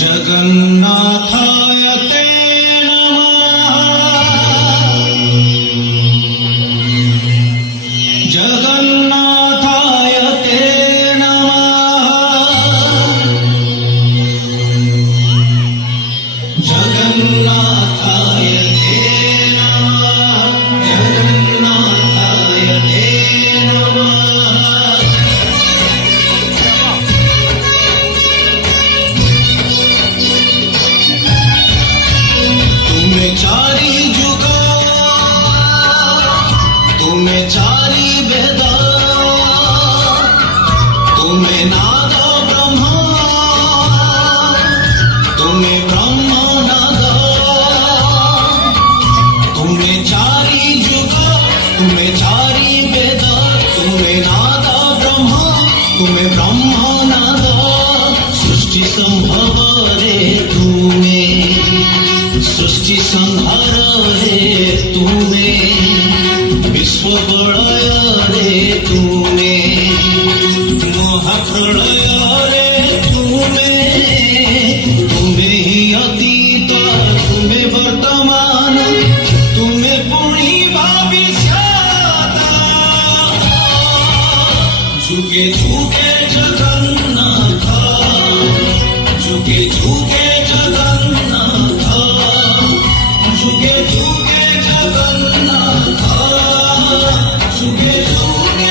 जगन्नाथाय ते नमः जगन्नाथाय ते नमः जगन्नाथाय ते नमः जगन्नाथाय ते नमः चारी जुग तुम्हें चारी वेद तुम्हें नाद ब्रह्म तुम्हें ब्रह्म नाद तुम्हें चारी जुग तुम्हें चारी वेद तुम्हें नाद ब्रह्म तुम्हें ब्रह्म नाद सृष्टि संभव रे तुम्हें सृष्टि संहार रे तुमे विश्व प्रलय रे तुमे महाप्रलय रे तुमे तुमे ही अतीत तुमे वर्तमान तुमे पुणी भविष्यत जुगे जुगे जगन्नाथ जुगे जुगे जगन्नाथ जुगे जुगे जगन्नाथ जुगे जुगे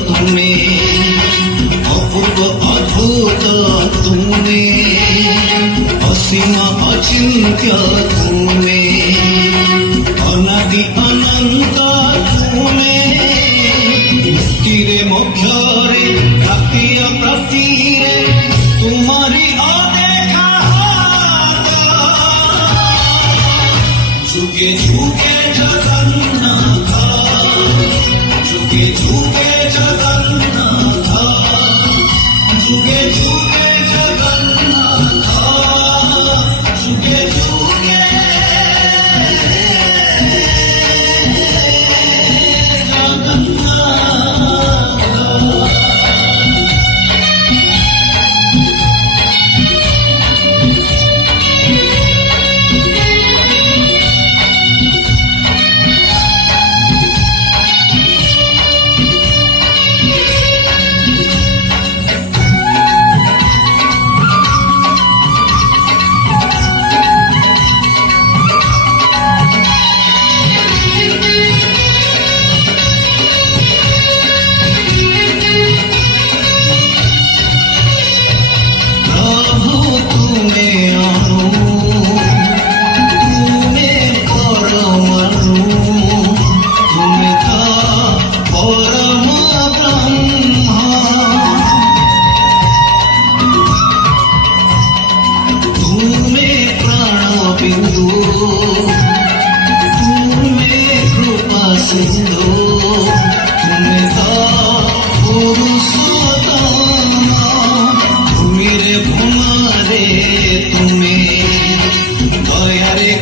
तुम्हें अपूर्व अद्भुत तुम्हें असीम अचिंत्य तुम्हें अनादि अनंत तुम्हें मुक्ति रे मोक्ष रे प्राप्ति अप्राप्ति रे तुम्हारी अदेखा हाथ जुगे जुगे जगन्नाथ जुगे जुगे जगन्नाथ जुगे जुगे जगन्नाथ जुगे जुगे तुम्हें दया रे